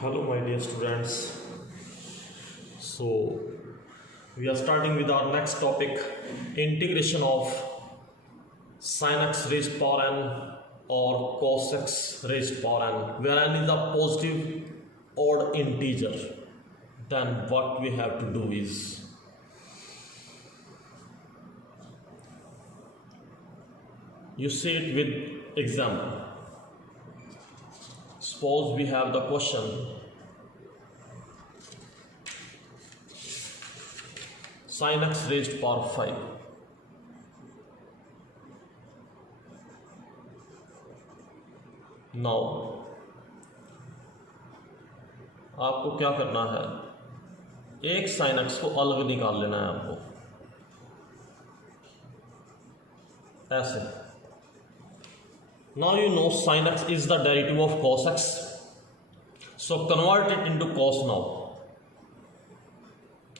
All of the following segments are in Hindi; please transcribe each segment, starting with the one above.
Hello, my dear students. So, we are starting with our next topic, integration of sin x raised power n or cos x raised power n, where n is a positive odd integer. Then what we have to do is, you see it with example. Suppose we have the question sin x raised power 5. Now आपको क्या करना है, एक sin x को अलग निकाल लेना है आपको ऐसे. Now you know sin x is the derivative of cos x, so convert it into cos now.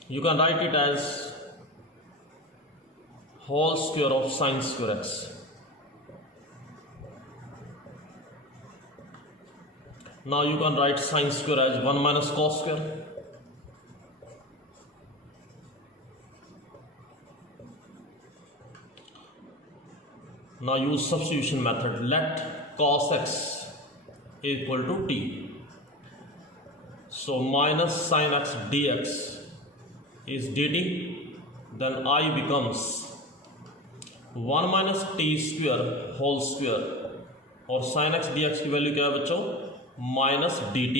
You can write it as whole square of sin square x. Now you can write sin square as 1 minus cos square. Now use substitution method. Let cos x equal to t. So minus sin x dx is dt. Then I becomes 1 minus t square whole square, और sin x dx की वैल्यू क्या है बच्चों, minus dt.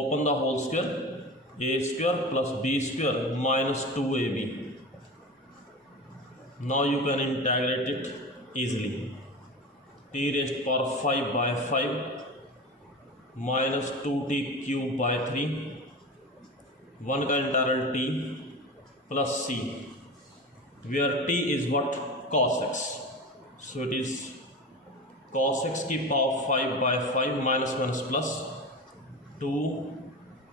Open the whole square, a square plus b square minus 2ab. Now you can integrate it easily. T raised to power 5 by 5 minus 2t cube by 3, 1 का integral t plus c, where t is what, cos x. So it is cos x की power 5 by 5 minus minus plus 2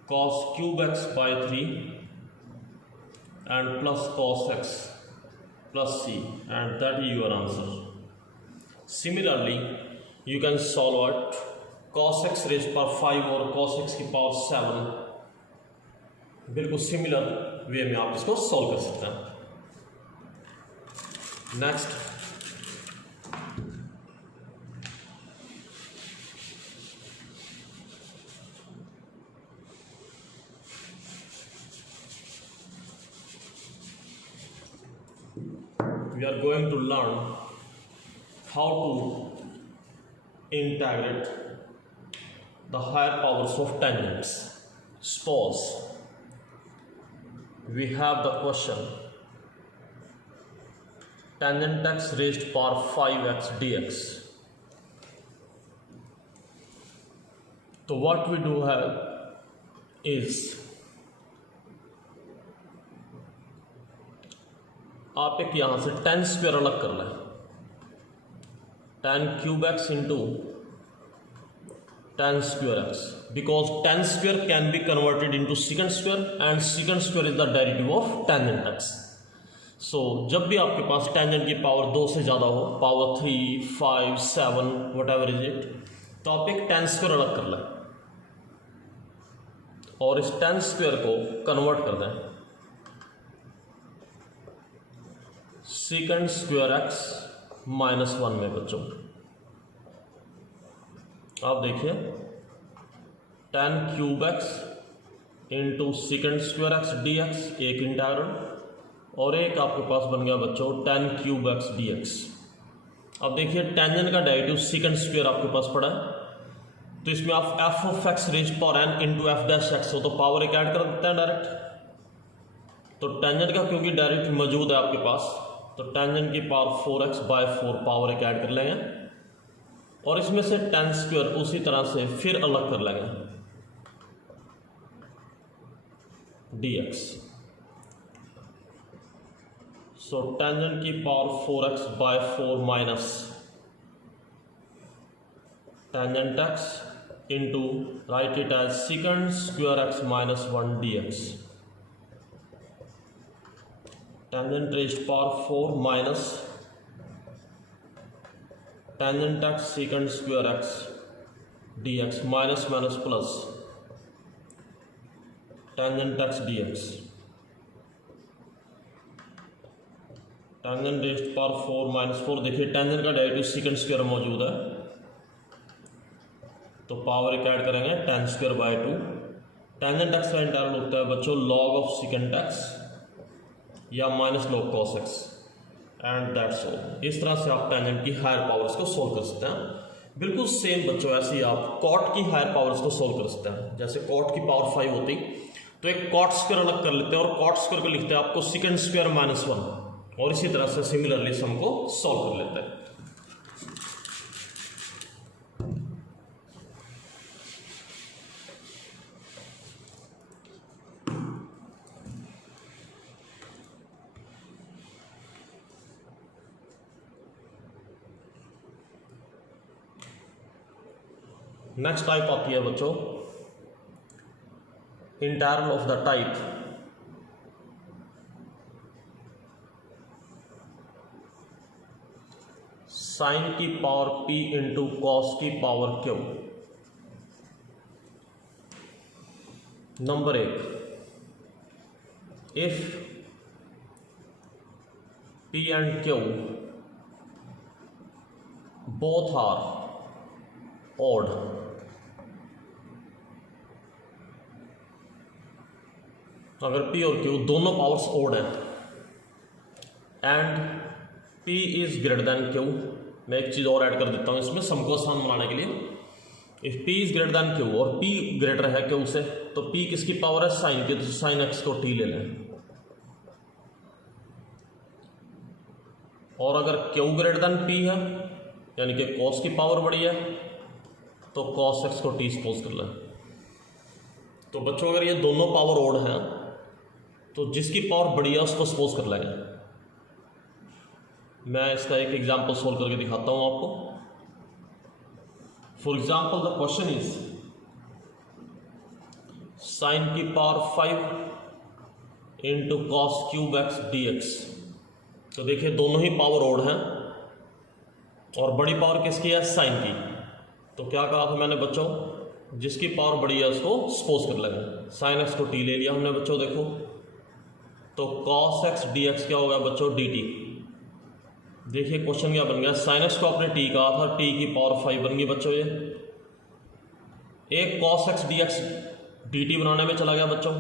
cos cube x by 3 and plus cos x plus c, and that is your answer. Similarly, you can solve it cos x raised to power 5 और cos x की power 7. बिल्कुल सिमिलर वे में आप इसको सॉल्व कर सकते हैं. Next, we are going to learn how to integrate the higher powers of tangents. Suppose we have the question tangent x raised to power 5x dx. So what we do have is, आप एक यहाँ से tan स्क्वायर अलग कर लें, tan cube x into tan square x, because tan square can be converted into secant square and secant square is the derivative of tangent x. सो जब भी आपके पास tangent की पावर 2 से ज़्यादा हो, power 3, 5, 7 what ever is it, तो आप एक tan स्क्वायर अलग कर लें और इस tan स्क्वायर को कन्वर्ट कर दें secant स्क्वायर एक्स माइनस 1 में. बच्चों आप देखिए tan cube x into secant square x d x, एक इंटीग्रल, और एक आपके पास बन गया बच्चों tan cube x d x. अब देखिए टेंजेंट का डेरिवेटिव secant स्क्वायर आपके पास पड़ा है, तो इसमें आप f of x raise power n into f dash x हो, तो पावर एक ऐड कर देते हैं डायरेक्ट. तो टेंजेंट का क्योंकि डेरिवेटिव मौजूद है आपके पास, तो टेंजेंट की पावर 4x बाय 4 पावर एक ऐड कर लेंगे, और इसमें से tan स्क्वायर उसी तरह से फिर अलग कर लेंगे dx. सो टेंजेंट की power 4x by 4 minus tangent x into, write it as secant square x minus 1 dx. Tangent raised to power 4 minus tangent x secant square x D x minus minus plus tangent x d x, tangent rest power 4 minus 4। देखिए टेंजेंट का डेरिवेटिव सेकंड स्क्वायर मौजूद है, तो पावर एक ऐड करेंगे ten square by 2। Tangent x का इंटीग्रल होता है बच्चों लॉग ऑफ सेकंड एक्स या minus log cos x and that's all. इस तरह से आप टेंजेंट की हायर पावर्स को सोल्व कर सकते हैं। बिल्कुल सेम बच्चों ऐसे ही आप कॉट की हायर पावर्स को सोल्व कर सकते हैं। जैसे कॉट की पावर 5 होती तो एक कॉट स्क्वायर अलग कर लेते हैं और कॉट स्क्वायर को लिखते हैं आपको सेकंड स्क्वायर माइनस 1, और इसी तरह से सिमिलरली सम को सॉल्व कर लेते हैं। नेक्स्ट टाइप आती है बच्चों integral of the type sine की पावर p इंटू कॉस की power q। Number 1, if p and q both are odd, अगर p और q दोनों पावर्स ओड हैं and p is greater than q। मैं एक चीज़ और ऐड कर देता हूँ इसमें सम को आसान बनाने के लिए। If p is greater than q और p ग्रेटर है q से, तो p किसकी पावर है साइन की, तो साइन x को t ले लें। और अगर q ग्रेटर देन p है यानी कि cos की पावर बड़ी है, तो cos x को t सपोज कर लें। तो बच्चों अगर ये दोनों पावर ओड हैं तो जिसकी पावर बड़ी है उसको सपोज कर लेंगे। मैं इसका एक एग्जांपल सोल्व करके दिखाता हूं आपको। For example the question is sine की power 5 into cos cube x d x. तो देखिए दोनों ही पावर ओड हैं और बड़ी पावर किसकी है साइन की। तो क्या कहा था मैंने बच्चों, जिसकी पावर बड़ी है उसको सपोज कर लेंगे। साइन एक्स को टी ले लिया हमने बच्चों, देखो तो कॉस एक्स डी एक्स क्या होगा बच्चों डी टी। देखिए क्वेश्चन क्या बन गया, साइन एक्स को आपने टी कहा था, टी की पावर 5 बन गई बच्चों। ये एक cos x d x d T बनाने में चला गया बच्चों,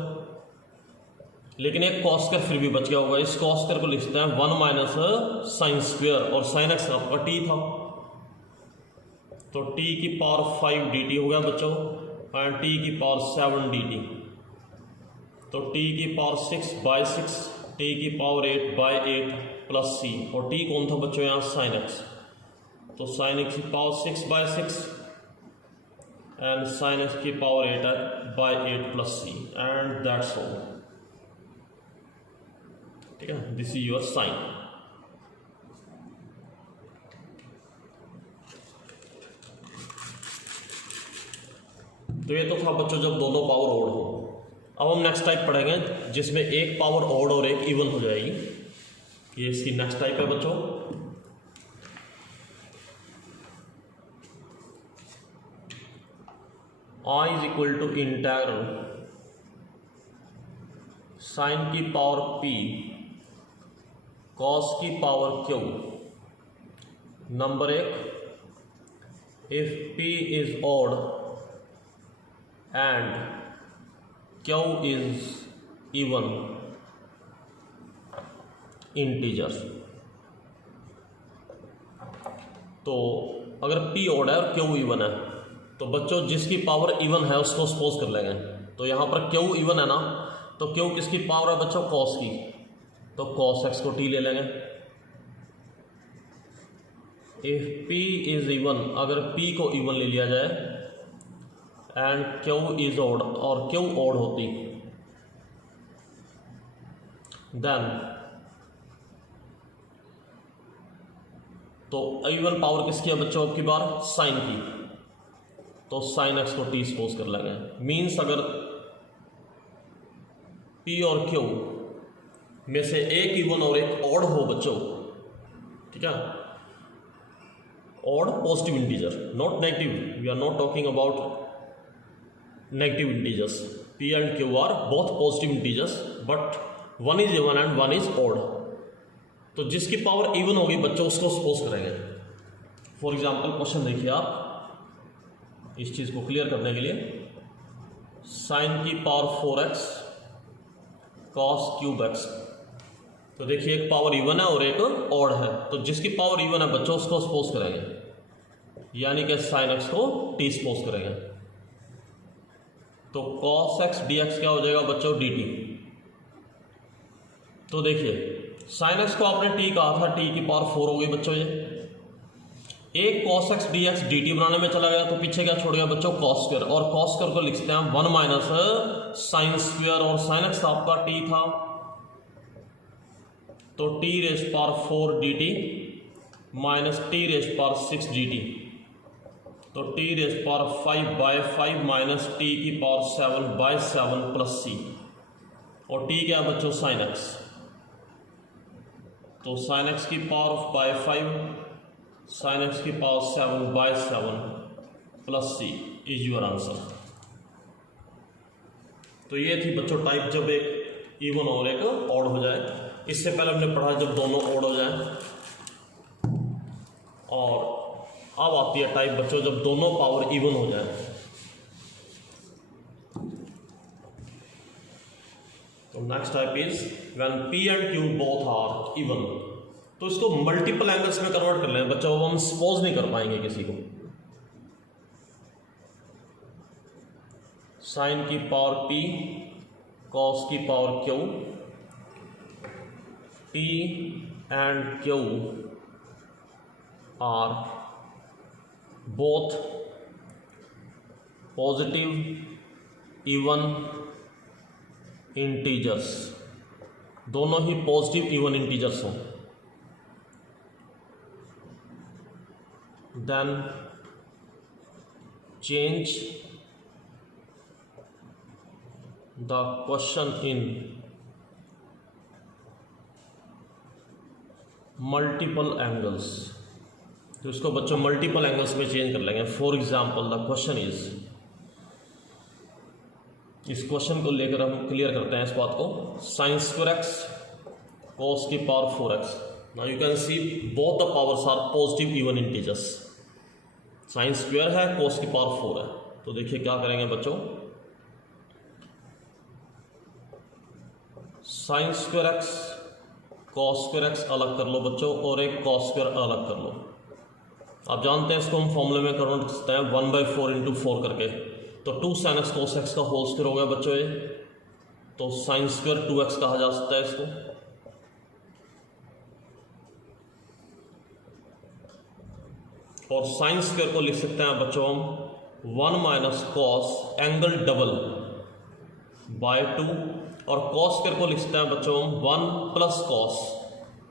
लेकिन एक कॉस स्क्वायर फिर भी बच गया होगा। इस कॉस स्क्वायर को लिखते हैं 1 माइनस साइन स्क्वायर, और साइन एक्स आपका टी था, तो टी की पावर 5 डी टी हो गया बच्चों, एंड टी की पावर 7 डी टी। तो टी की पावर 6 बाय 6, टी की पावर 8 बाय 8 प्लस सी, और टी कौन था बच्चों यहाँ साइन एक्स, तो साइन एक्स की power 6 by 6 and sine x की power 8 by 8 plus c, and that's all. ठीक है, दिस इज योर साइन। तो ये तो था बच्चों जब दोनों पावर ओड हो। अब हम नेक्स्ट टाइप पढ़ेंगे जिसमें एक पावर ओड और एक इवन हो जाएगी। ये इसकी नेक्स्ट टाइप है बच्चों। I is equal to integral sine की पावर p कॉस की power q। Number 1, if p is odd and q is even integer. तो अगर p ऑड है और q इवन है, तो बच्चों जिसकी पावर इवन है उसको सपोज कर लेंगे। तो यहाँ पर q इवन है ना, तो q किसकी पावर है बच्चों cos की, तो cos x को t ले लेंगे। इफ p इज इवन, अगर p को इवन ले लिया जाए एंड q इज ऑड और q ऑड होती, देन तो इवन पावर किसकी है बच्चों आपकी बार साइन की, तो साइन एक्स को टी सपोज कर लेंगे। मीन्स अगर p और q में से एक इवन और एक ऑड हो बच्चों, ठीक है, odd positive integer, not negative. We are not talking about negative integers. P and Q are both positive integers, but one is even and one is odd. तो जिसकी पावर इवन होगी बच्चों उसको सपोज करेंगे. फॉर एग्जाम्पल क्वेश्चन देखिए आप इस चीज़ को क्लियर करने के लिए. साइन की power 4x cos cube x. तो देखिए एक पावर इवन है और एक ऑड है. तो जिसकी पावर इवन है बच्चों उसको सपोज करेंगे, यानी कि साइन एक्स को टी सपोज करेंगे. तो कॉस एक्स डी एक्स क्या हो जाएगा बच्चों, डी टी. तो देखिए साइन एक्स को आपने टी कहा था, टी की पावर 4 हो गई बच्चों. ये एक cos x d x d T बनाने में चला गया तो पीछे क्या छोड़ गया बच्चों, कॉस स्क्वायर. और कॉस स्क्वायर को लिखते हैं 1 माइनस साइन स्क्वायर. और साइन एक्स आपका टी था तो t raise power 4 d t minus t raise power 6 d t. तो t raise power 5/5 minus t की पावर 7/7 प्लस सी. और टी क्या है बच्चों, साइन एक्स. तो साइन एक्स की पावर बाय 5, साइन एक्स की power 7/7 plus c is your answer. तो ये थी बच्चों टाइप जब एक इवन और एक ऑड हो जाए. इससे पहले हमने पढ़ा जब दोनों ऑड हो जाए. और अब आती है टाइप बच्चों जब दोनों पावर इवन हो जाए. तो next type is when P and Q both are even. तो इसको मल्टीपल एंगल्स में कन्वर्ट कर लें बच्चों. अब हम सपोज नहीं कर पाएंगे किसी को. साइन की पावर P कॉस की power Q. P and Q are both positive even integers. दोनों ही पॉजिटिव इवन इंटीजर्स हों. Then change the question in multiple angles. तो इसको बच्चों मल्टीपल एंगल्स में चेंज कर लेंगे. For example the question is, इस क्वेश्चन को लेकर हम क्लियर करते हैं इस बात को. साइन स्क्वायर एक्स कॉस की power 4x. Now you can see both the powers are positive even integers. Sine square है, कॉस की पावर 4 है. तो देखिए क्या करेंगे बच्चों, sine square x cos square x अलग कर लो बच्चों और एक कॉस स्क्वायर अलग कर लो. आप जानते हैं इसको हम फॉर्मूले में कन्वर्ट कर सकते हैं 1/4 इंटू 4 करके. तो 2 साइन एक्स कॉस एक्स का होल स्क्वायर हो गया बच्चों ये. तो साइन स्क्वायर 2x कहा जा सकता है इसको. और साइन स्क्वायर को लिख सकते हैं बच्चों हम 1 minus cos angle double by 2. और कॉस स्क्वायर को लिख सकते हैं बच्चों हम 1 plus cos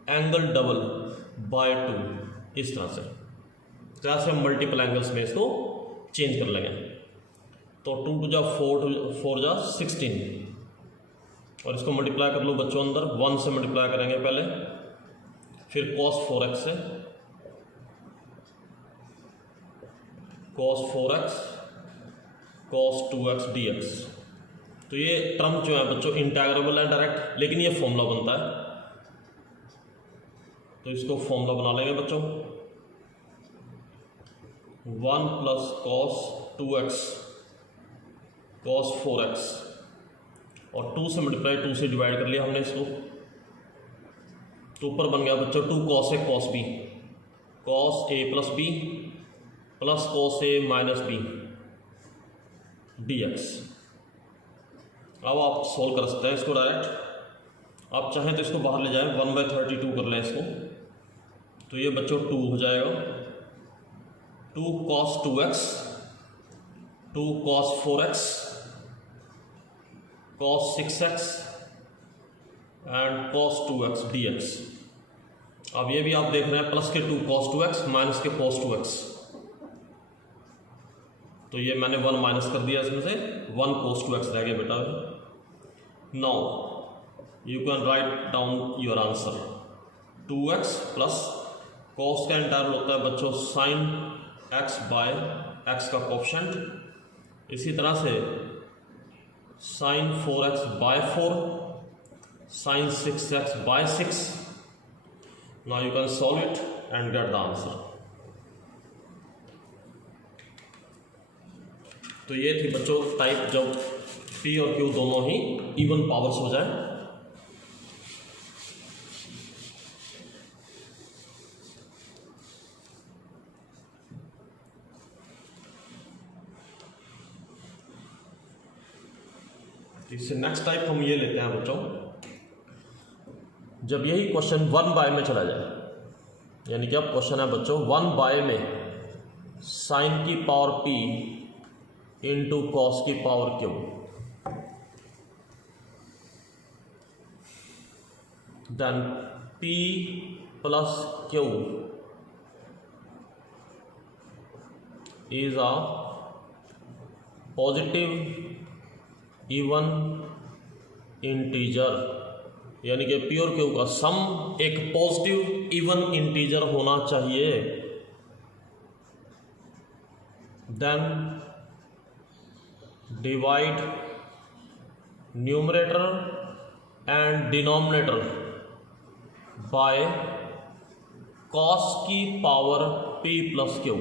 angle double by 2. इस तरह से जैसे हम मल्टीपल एंगल्स में इसको चेंज कर लेंगे. तो 2 टू जा 4 जा 16. और इसको मल्टीप्लाई कर लो बच्चों अंदर 1 से मल्टीप्लाई करेंगे पहले, फिर cos 4x से cos 4x cos 2x dx. तो ये टर्म जो है बच्चों इंटेग्रेबल है डायरेक्ट, लेकिन ये फॉर्मूला बनता है. तो इसको फॉर्मूला बना लेंगे बच्चों. 1 plus cos 2x cos 4x और 2 से मल्टीप्लाई 2 से डिवाइड कर लिया हमने इसको. तो ऊपर बन गया बच्चों 2 cos a cos b cos a plus b plus cos a minus b dx. अब आप सोल्व कर सकते हैं इसको डायरेक्ट. आप चाहें तो इसको बाहर ले जाएं, 1/32 कर लें इसको. तो ये बच्चों 2 हो जाएगा. 2 cos 2x 2 cos 4x cos 6x and cos 2x dx. अब ये भी आप देख रहे हैं प्लस के 2 cos 2x माइनस के cos 2x. तो ये मैंने 1 माइनस कर दिया इसमें से, 1 cos 2x रह गया बेटा. Now you can write down your answer. 2x plus cos का इंटायरल होता है बच्चों साइन एक्स बाय एक्स का कोएफिशिएंट। इसी तरह से sine 4x by 4, sine 6x by 6। Now you can solve it and get the answer. तो ये थी बच्चों टाइप जब पी और क्यू दोनों ही इवन पावर्स हो जाए। इससे नेक्स्ट टाइप हम ये लेते हैं बच्चों, जब यही क्वेश्चन 1 बाय में चला जाए, यानी कि अब क्वेश्चन है बच्चों 1 बाय में साइन की पावर p इंटू कॉस की power q, then p plus q is a positive even integer, यानी कि पी और क्यू का सम एक पॉजिटिव इवन इंटीजर होना चाहिए। Then divide numerator and denominator by cos की पावर p प्लस क्यू।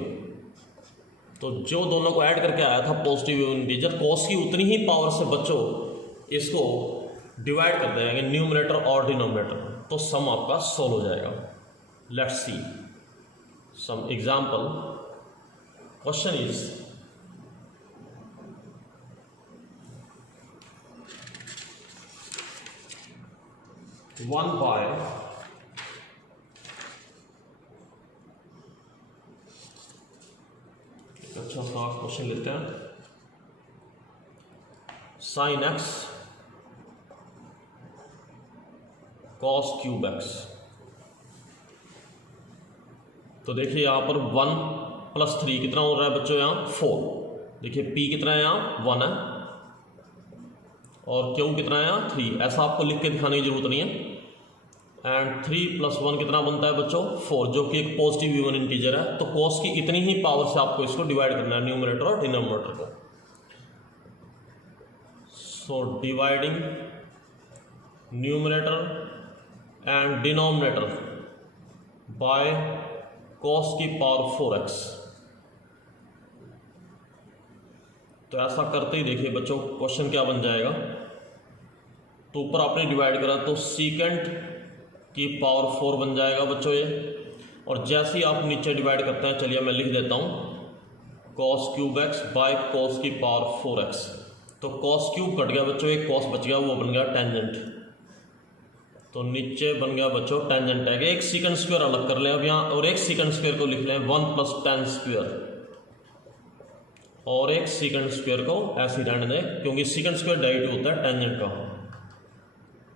तो जो दोनों को ऐड करके आया था पॉजिटिव इवन इंटीजर, कॉस की उतनी ही पावर से बच्चों इसको डिवाइड कर देंगे न्यूमरेटर और डिनोमिनेटर, तो सम आपका सॉल्व हो जाएगा। Let's see some example. Question is one by अच्छा सा क्वेश्चन लेते हैं, sine x cos cube x. तो देखिए यहां पर 1 प्लस 3 कितना हो रहा है बच्चों, यहां 4। देखिए p कितना है, यहां 1 है, और q कितना है, यहां 3। ऐसा आपको लिख के दिखाने की जरूरत नहीं है। एंड 3 प्लस 1 कितना बनता है बच्चों 4, जो कि एक पॉजिटिव इवन इंटीजर है। तो कॉस की इतनी ही पावर से आपको इसको डिवाइड करना है न्यूमरेटर और डिनोमिनेटर को। So dividing numerator and denominator by cos की पावर 4x। तो ऐसा करते ही देखिए बच्चों क्वेश्चन क्या बन जाएगा। तो ऊपर आपने डिवाइड करा तो सीकेंट की पावर 4 बन जाएगा बच्चों ये, और जैसे ही आप नीचे डिवाइड करते हैं, चलिए मैं लिख देता हूँ cos cube x bye cos की पावर 4x। तो कॉस क्यूब कट गया बच्चों, एक कॉस बच गया, वो बन गया टेंजेंट। तो नीचे बन गया बच्चों टेंजेंट है कि एक सीकेंट स्क्वायर अलग कर लें अब यहाँ, और एक सीकेंट स्क्वायर को लिख लें 1 प्लस टेन स्क्वायर, और एक सीकेंट स्क्वायर को ऐसे ही रहने दें क्योंकि सीकेंट स्क्वायर डायरेक्ट होता है टेंजेंट का।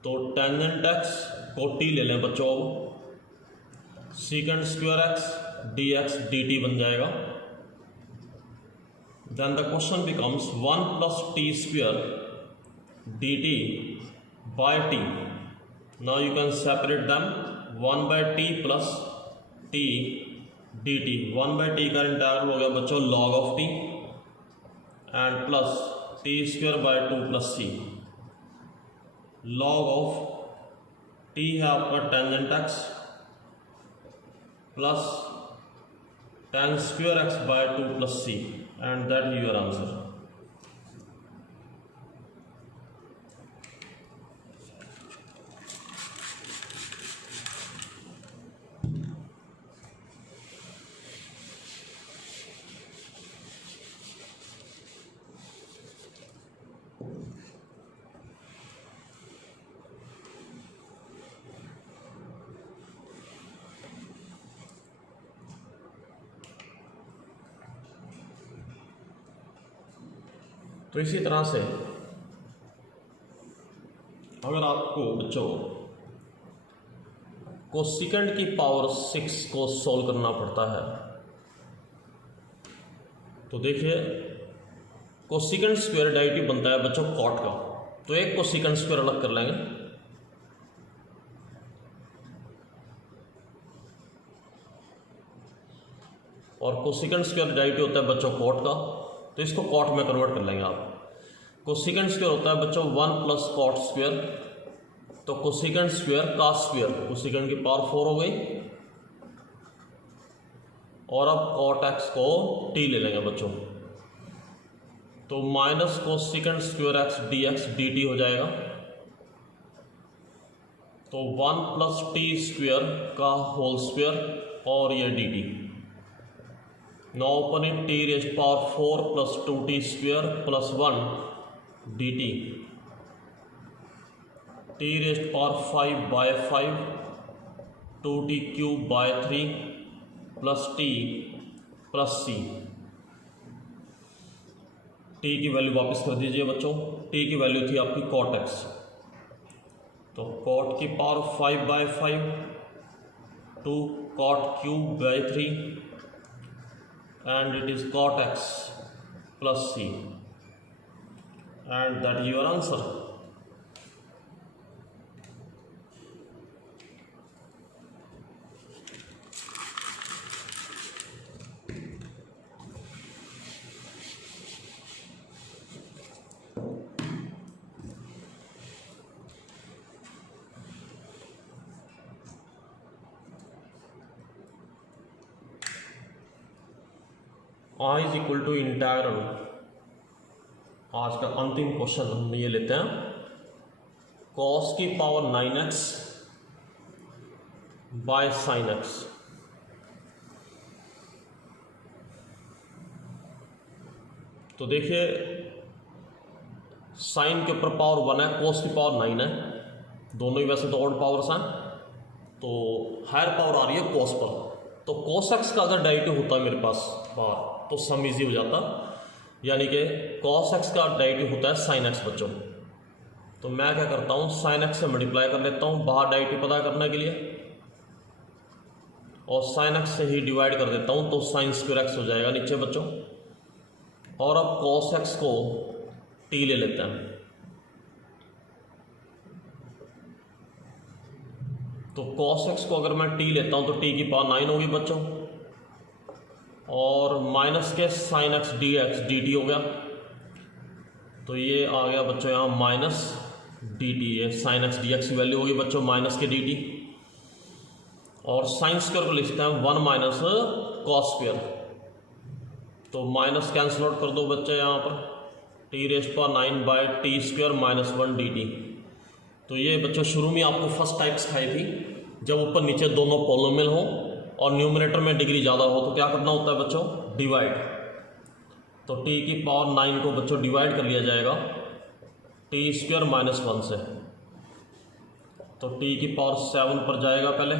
तो टेंजेंट एक्स को t ले लें बच्चों, अब secant square x dx dt बन जाएगा। Then the question becomes 1 plus t square dt by t। Now you can separate them, 1 by t plus t dt। 1 by t का इंटायरल हो गया बच्चों log of t, and plus t square by 2 plus c। log of t है आपका tangent x plus tan square x by 2 plus c, and that is your answer. तो इसी तरह से अगर आपको बच्चों कोसेकेंट की पावर 6 को सॉल्व करना पड़ता है, तो देखिए कोसेकेंट स्क्वायर डायरेक्टली बनता है बच्चों कॉट का, तो एक कोसेकेंट स्क्वायर अलग कर लेंगे। और कोसेकेंट स्क्वायर डेरिवेटिव होता है बच्चों कॉट का, तो इसको कॉट में कन्वर्ट कर लेंगे आप। कोसेकेंट स्क्वायर होता है बच्चों 1 प्लस कॉट स्क्वायर, तो कोसेकेंट स्क्वायर का स्क्वायर, कोसेकेंट की पावर 4 हो गई। और अब कॉट एक्स को टी ले लेंगे बच्चों, तो minus cosecant square x d x d t हो जाएगा। तो 1 प्लस टी स्क्वायर का होल स्क्वायर और ये d t. Now open it, t raise power 4 plus 2t square plus 1 d t, t raise power 5 by 5 2t cube by 3 plus t plus c. T की वैल्यू वापस कर दीजिए बच्चों, टी की वैल्यू थी आपकी कॉट एक्स, तो कॉट की power 5 by 5 2 cot cube by 3 and it is cot x plus c, and that is your answer. I is equal to integral, आज का अंतिम क्वेश्चन हम ये लेते हैं, कॉस की power 9x by sine x। तो देखिए साइन के ऊपर पावर 1 है, कॉस की पावर 9 है, दोनों ही वैसे तो ऑड पावर्स हैं, तो हायर पावर आ रही है कॉस पर। तो कॉस एक्स का अगर डेरिवेटिव होता है मेरे पास बाहर तो सम इजी हो जाता, यानी कि कॉस एक्स का डेरिवेटिव होता है साइन एक्स बच्चों। तो मैं क्या करता हूँ, साइन एक्स से मल्टीप्लाई कर लेता हूँ बाहर डेरिवेटिव पता करने के लिए, और साइन एक्स से ही डिवाइड कर देता हूँ, तो साइन स्क्वायर एक्स हो जाएगा नीचे बच्चों। और अब कॉस एक्स को टी ले लेते हैं, तो कॉस एक्स को अगर मैं टी लेता हूँ तो टी की पावर 9 होगी बच्चों, और माइनस के साइन एक्स डी टी हो गया, तो ये आ गया बच्चों यहाँ माइनस डी टी, ये साइन एक्स डी एक्स की वैल्यू होगी बच्चों माइनस के डी टी। और साइन स्क्वायर को लिखते हैं 1 माइनस कॉस स्क्वायर, तो माइनस कैंसिल आउट कर दो बच्चे यहाँ पर, t raise power 9 by t square minus 1 d t. तो ये बच्चों शुरू में आपको फर्स्ट टाइप सिखाई थी, जब ऊपर नीचे दोनों पॉलिनोमियल हो और न्यूमरेटर में डिग्री ज़्यादा हो तो क्या करना होता है बच्चों, डिवाइड। तो t की पावर 9 को बच्चों डिवाइड कर लिया जाएगा टी स्क्वायर माइनस 1 से, तो t की पावर 7 पर जाएगा पहले,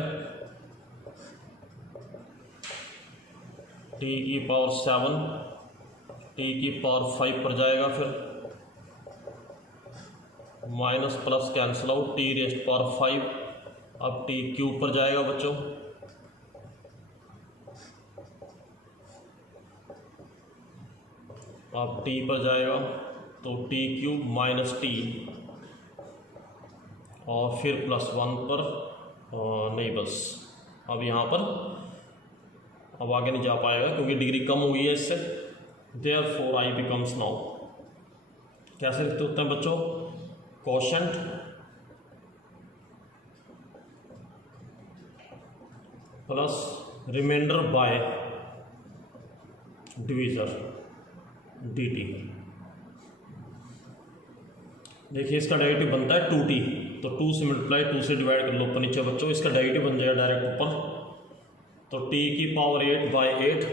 t की पावर 7, t की पावर 5 पर जाएगा, फिर minus plus cancel out, T raise power 5, अब टी क्यूब पर जाएगा बच्चों, अब टी पर जाएगा तो टी क्यूब माइनस टी, और फिर प्लस 1 पर, नहीं बस अब यहाँ पर अब आगे नहीं जा पाएगा क्योंकि डिग्री कम हो गई है इससे। देयरफॉर आई बिकम्स नाउ, कैसे लिखते होते हैं बच्चों, quotient plus remainder by divisor d t. देखिए इसका डेरिवेटिव बनता है 2t, तो 2 से मल्टीप्लाई 2 से डिवाइड कर लो ऊपर नीचे बच्चों, इसका डेरिवेटिव बन जाएगा डायरेक्ट ऊपर, तो t की पावर 8 बाय 8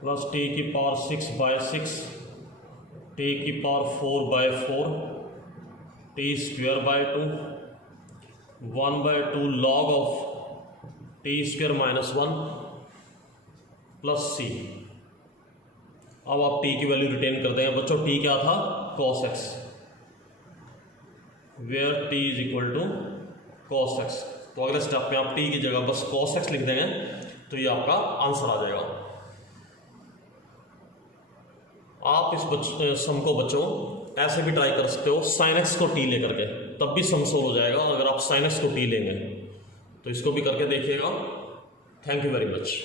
प्लस t की पावर 6 बाय 6, t की power 4 by 4, t square by 2, 1 by 2 log of t square minus 1 plus c. अब आप टी की वैल्यू रिटेन कर देंगे बच्चों, टी क्या था, cos x, where t is equal to cos x. तो अगले स्टेप में आप टी की जगह बस कॉस एक्स लिख देंगे तो ये आपका आंसर आ जाएगा। आप इस सम को बच्चों ऐसे भी ट्राई कर सकते हो, साइन एक्स को टी लेकर के, तब भी सम सोल्व हो जाएगा अगर आप sin x को t लेंगे। तो इसको भी करके देखिएगा। Thank you very much.